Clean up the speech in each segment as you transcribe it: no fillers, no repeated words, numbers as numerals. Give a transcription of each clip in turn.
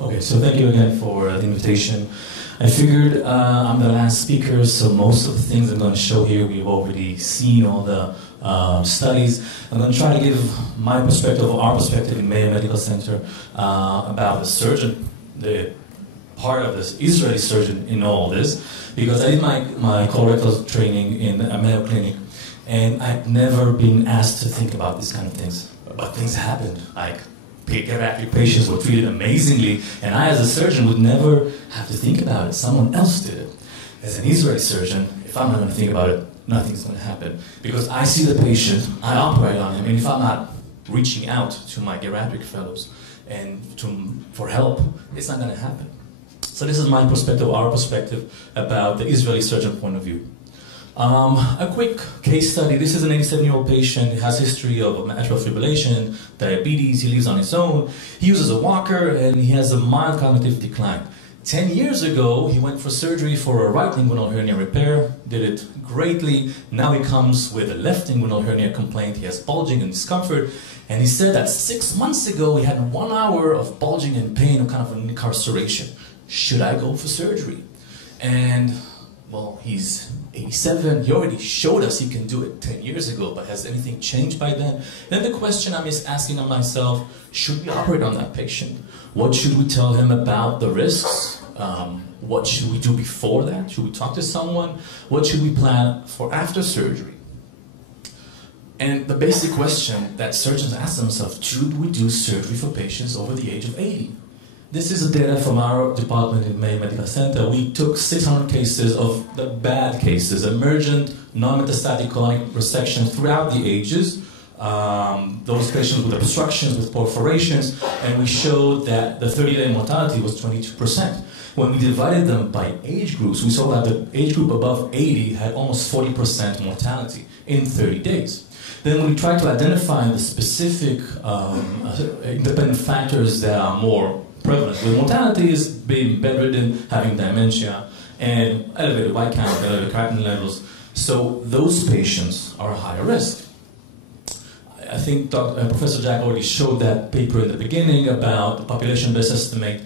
Okay, so thank you again for the invitation. I figured I'm the last speaker, so most of the things I'm going to show here, we've already seen all the studies. I'm going to try to give my perspective, or our perspective in Mayo Medical Center about the surgeon, the part of this Israeli surgeon in all this, because I did my colorectal training in a Mayo clinic, and I've never been asked to think about these kind of things. But things happened, like geriatric patients were treated amazingly, and I as a surgeon would never have to think about it. Someone else did it. As an Israeli surgeon, if I'm not going to think about it, nothing's going to happen. Because I see the patient, I operate on him, and if I'm not reaching out to my geriatric fellows and for help, it's not going to happen. So this is my perspective, our perspective, about the Israeli surgeon point of view. A quick case study. This is an 87-year-old patient. He has history of atrial fibrillation, diabetes. He lives on his own. He uses a walker, and he has a mild cognitive decline. 10 years ago, he went for surgery for a right inguinal hernia repair, did it greatly. Now he comes with a left inguinal hernia complaint. He has bulging and discomfort. And he said that 6 months ago, he had 1 hour of bulging and pain, or kind of an incarceration. Should I go for surgery? And, well, he's 87, he already showed us he can do it 10 years ago, but has anything changed by then? Then the question I'm asking of myself, should we operate on that patient? What should we tell him about the risks? What should we do before that? Should we talk to someone? What should we plan for after surgery? And the basic question that surgeons ask themselves, should we do surgery for patients over the age of 80? This is the data from our department in Mayo Medical Center. We took 600 cases of the bad cases, emergent, non-metastatic colonic resection throughout the ages, those patients with obstructions, with perforations, and we showed that the 30-day mortality was 22%. When we divided them by age groups, we saw that the age group above 80 had almost 40% mortality in 30 days. Then when we tried to identify the specific independent factors that are more prevalent with mortality is being bedridden, having dementia, and elevated white count, elevated creatinine levels. So those patients are higher risk. I think Professor Jack already showed that paper in the beginning about the population-based estimate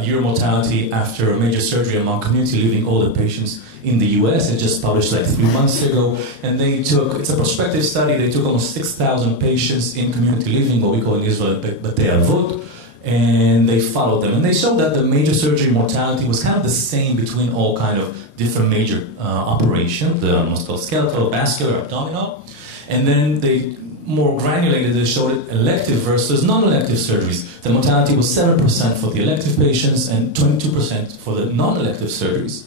year mortality after a major surgery among community living older patients in the US. It just published like 3 months ago. And they took, it's a prospective study, they took almost 6,000 patients in community living, what we call in Israel Batei Avot, and they followed them. And they showed that the major surgery mortality was kind of the same between all kind of different major operations, the musculoskeletal, vascular, abdominal. And then they more granulated, they showed elective versus non-elective surgeries. The mortality was 7% for the elective patients and 22% for the non-elective surgeries.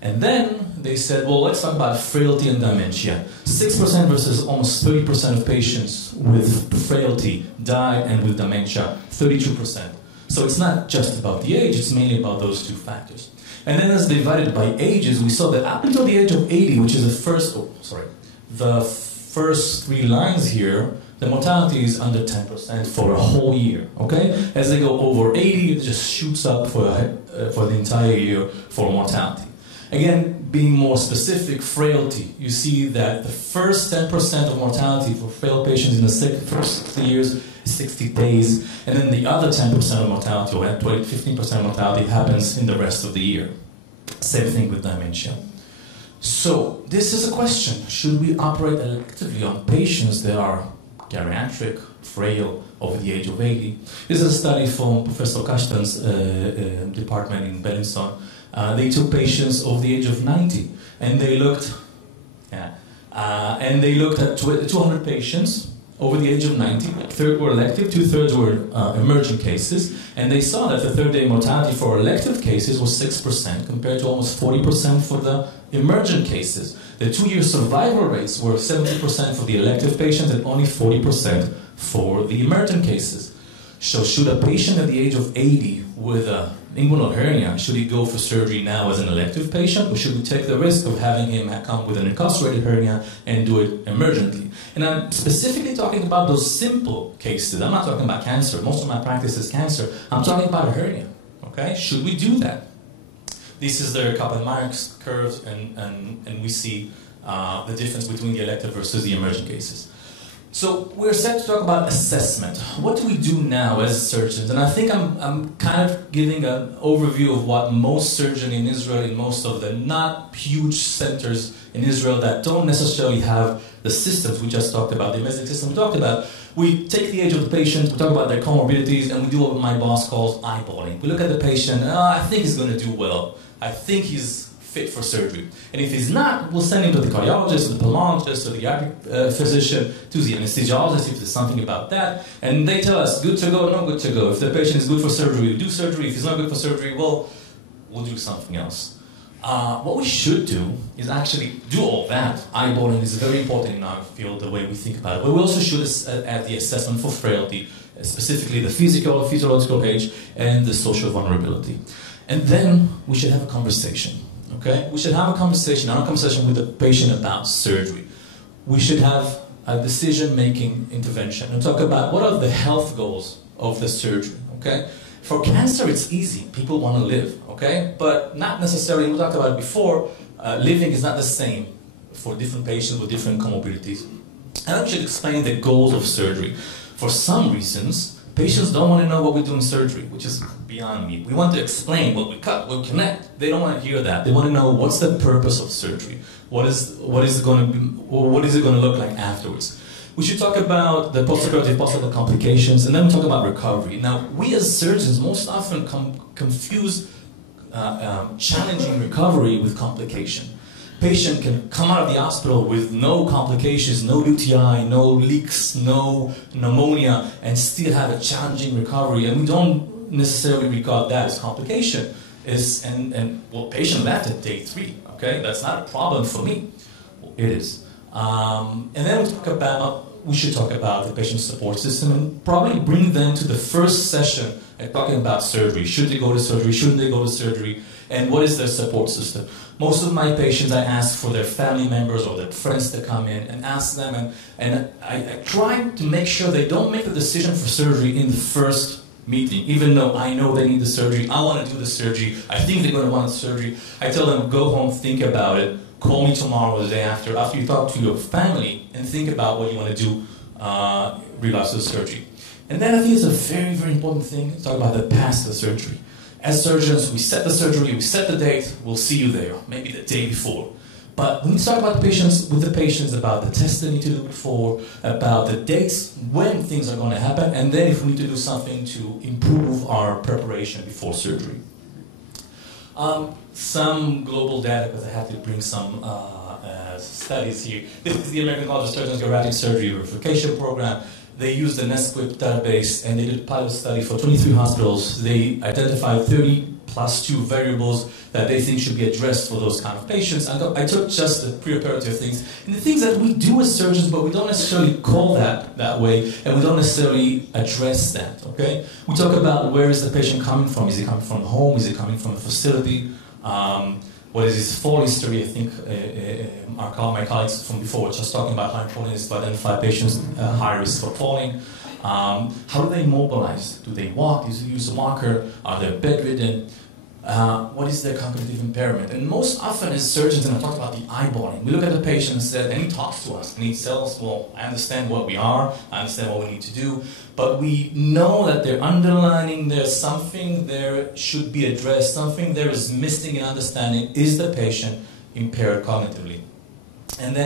And then they said, well, let's talk about frailty and dementia. 6% versus almost 30% of patients with frailty died, and with dementia, 32%. So it's not just about the age, it's mainly about those two factors. And then as divided by ages, we saw that up until the age of 80, which is the first 3 lines here, the mortality is under 10% for a whole year, okay? As they go over 80, it just shoots up for the entire year for mortality. Again, being more specific, frailty. You see that the first 10% of mortality for frail patients in the first 60 years, 60 days, and then the other 10% of mortality, or 15% of mortality, happens in the rest of the year. Same thing with dementia. So, this is a question. Should we operate electively on patients that are geriatric, frail, over the age of 80? This is a study from Professor Kashtan's department in Bellinson. They took patients over the age of 90, and they looked, at 200 patients over the age of 90. A third were elective, 2/3 were emergent cases, and they saw that the third-day mortality for elective cases was 6% compared to almost 40% for the emergent cases. The 2-year survival rates were 70% for the elective patients and only 40% for the emergent cases. So should a patient at the age of 80 with an inguinal hernia, should he go for surgery now as an elective patient, or should we take the risk of having him come with an incarcerated hernia and do it emergently? And I'm specifically talking about those simple cases. I'm not talking about cancer. Most of my practice is cancer. I'm talking about a hernia, okay? Should we do that? This is the Kaplan-Meier curves, and we see the difference between the elective versus the emergent cases. So we're set to talk about assessment. What do we do now as surgeons? And I think I'm kind of giving an overview of what most surgeons in Israel, in most of the not huge centers in Israel that don't necessarily have the systems we just talked about, the message system we talked about. We take the age of the patient, we talk about their comorbidities, and we do what my boss calls eyeballing. We look at the patient, I think he's going to do well. I think he's fit for surgery. And if he's not, we'll send him to the cardiologist, to the pulmonologist, to the physician, to the anesthesiologist if there's something about that. And they tell us, good to go, no good to go. If the patient is good for surgery, we'll do surgery. If he's not good for surgery, well, we'll do something else. What we should do is actually do all that. Eyeballing is very important in our field, the way we think about it. But we also should add the assessment for frailty, specifically the physical, physiological age, and the social vulnerability. And then we should have a conversation. Okay? We should have a conversation with the patient about surgery. We should have a decision-making intervention and talk about what are the health goals of the surgery. Okay? For cancer, it's easy. People want to live, okay? But not necessarily, we talked about it before, living is not the same for different patients with different comorbidities. And we should explain the goals of surgery. For some reasons, patients don't want to know what we do in surgery, which is beyond me. We want to explain what we cut, what we connect. They don't want to hear that. They want to know what's the purpose of surgery. What is it going to look like afterwards? We should talk about the postoperative possible complications, and then we talk about recovery. Now, we as surgeons most often confuse challenging recovery with complication. Patient can come out of the hospital with no complications, no UTI, no leaks, no pneumonia, and still have a challenging recovery, and we don't necessarily regard that as complication. Well, patient left at day 3, okay? That's not a problem for me. Well, it is. And then we should talk about the patient support system and probably bring them to the first session and talking about surgery. Should they go to surgery? Shouldn't they go to surgery? And what is their support system? Most of my patients, I ask for their family members or their friends to come in and ask them. And I try to make sure they don't make the decision for surgery in the first meeting. Even though I know they need the surgery, I want to do the surgery, I think they're going to want the surgery. I tell them, go home, think about it. Call me tomorrow or the day after you talk to your family and think about what you want to do regards to the surgery. And then I think it's a very, very important thing to talk about the past of the surgery. As surgeons, we set the surgery, we set the date, we'll see you there, maybe the day before. But we need to talk about with the patients about the tests they need to do before, about the dates, when things are going to happen, and then if we need to do something to improve our preparation before surgery. Some global data, because I have to bring some studies here. This is the American College of Surgeons Thoracic Surgery Verification Program. They used the NESQIP database and they did a pilot study for 23 hospitals. They identified 30 plus 2 variables that they think should be addressed for those kind of patients. I took just the pre-operative things and the things that we do as surgeons, but we don't necessarily call that way, and we don't necessarily address that, okay? We talk about where is the patient coming from. Is he coming from home? Is he coming from a facility? What is his fall history? I think my colleagues from before were just talking about how important it is to identify patients high risk for falling. How do they mobilize? Do they walk? Do they use a walker? Are they bedridden? What is their cognitive impairment? And most often as surgeons, and I talk about the eyeballing, we look at the patient and he talks to us and he tells, well, I understand what we are, I understand what we need to do, but we know that they're underlining there's something there should be addressed, something there is missing in understanding. Is the patient impaired cognitively? And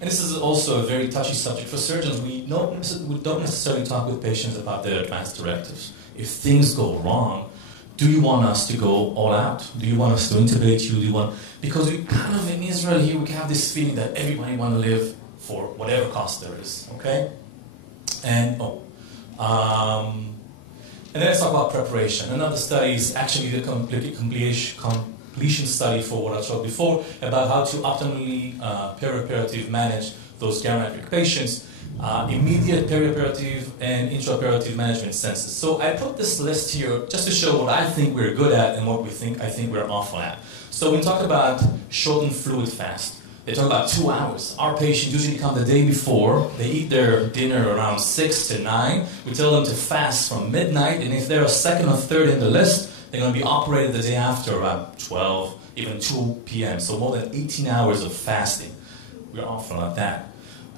this is also a very touchy subject for surgeons. We don't necessarily talk with patients about their advanced directives. If things go wrong, do you want us to go all out? Do you want us to intubate you? Because we kind of, in Israel here, we have this feeling that everybody wants to live for whatever cost there is, okay? And then let's talk about preparation. Another study is actually the completion study for what I showed before about how to optimally perioperative manage those geriatric patients. Immediate perioperative and intraoperative management senses. So I put this list here just to show what I think we're good at and what I think we're awful at. So we talk about shortened fluid fast. They talk about 2 hours. Our patients usually come the day before. They eat their dinner around 6 to 9. We tell them to fast from midnight, and if they're a second or third in the list, they're going to be operated the day after around 12, even 2 p.m. So more than 18 hours of fasting. We're awful at that.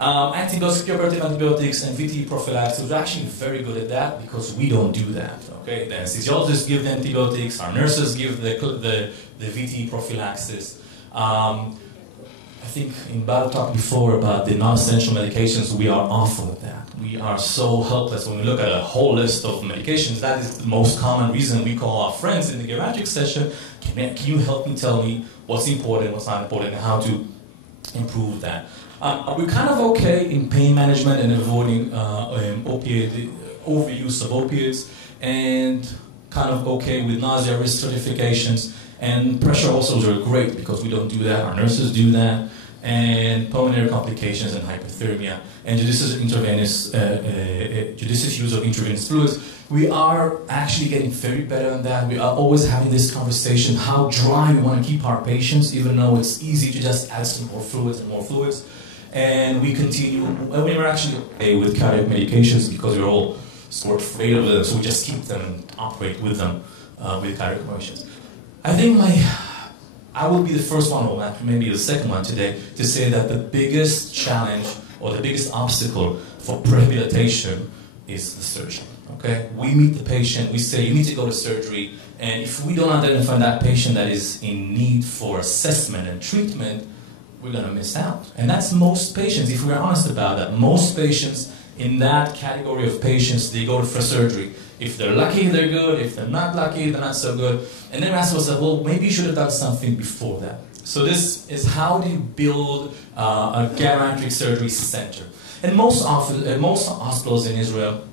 Antibiotics, curative antibiotics, and VTE prophylaxis, we're actually very good at that because we don't do that. Okay, the anesthesiologists give the antibiotics, our nurses give the VTE prophylaxis. I think in Bal talked before about the non-essential medications, we are awful at that. We are so helpless when we look at a whole list of medications. That is the most common reason we call our friends in the geriatric session. Can you help me tell me what's important, what's not important, and how to improve that? We're kind of okay in pain management and avoiding overuse of opiates, and kind of okay with nausea risk certifications. And pressure ulcers are great because we don't do that, our nurses do that, and pulmonary complications and hypothermia, and judicious use of intravenous fluids. We are actually getting very better on that. We are always having this conversation, how dry we want to keep our patients, even though it's easy to just add some more fluids and more fluids. And we continue, and we were actually okay with cardiac medications because we're all sort of afraid of them, so we just keep them and operate with them with cardiac medications. I think I will be the first one, or maybe the second one today, to say that the biggest challenge or the biggest obstacle for rehabilitation is the surgeon. Okay? We meet the patient, we say you need to go to surgery, and if we don't identify that patient that is in need for assessment and treatment, we're going to miss out. And that's most patients, if we're honest about that. Most patients in that category of patients, they go for surgery. If they're lucky, they're good. If they're not lucky, they're not so good. And then we ask ourselves, well, maybe you should have done something before that. So this is how do you build a geriatric surgery center. And most hospitals in Israel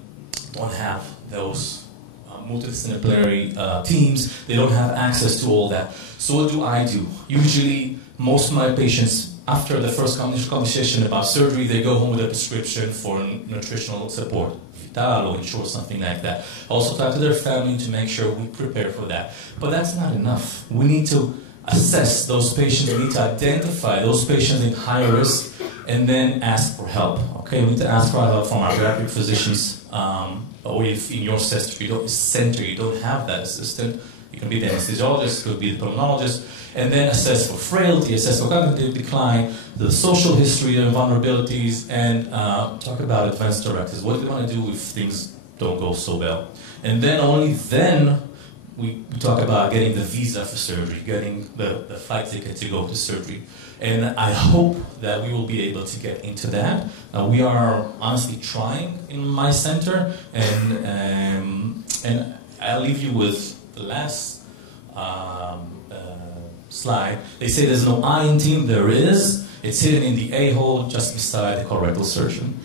don't have those multidisciplinary teams. They don't have access to all that. So what do? Usually, most of my patients, after the first conversation about surgery, they go home with a prescription for nutritional support. Or ensure something like that. Also talk to their family to make sure we prepare for that. But that's not enough. We need to assess those patients. We need to identify those patients in higher risk and then ask for help. Okay, we need to ask for help from our geriatric physicians. Or if in your center you don't have that assistant, it can be the anesthesiologist, it could be the pulmonologist, and then assess for frailty, assess for cognitive decline, the social history and vulnerabilities, and talk about advanced directives. What do we want to do if things don't go so well? And then only then we talk about getting the visa for surgery, getting the flight ticket to go to surgery. And I hope that we will be able to get into that. We are honestly trying in my center, and I'll leave you with the last slide. They say there's no I in team. There is. It's hidden in the A-hole just beside the colorectal surgeon.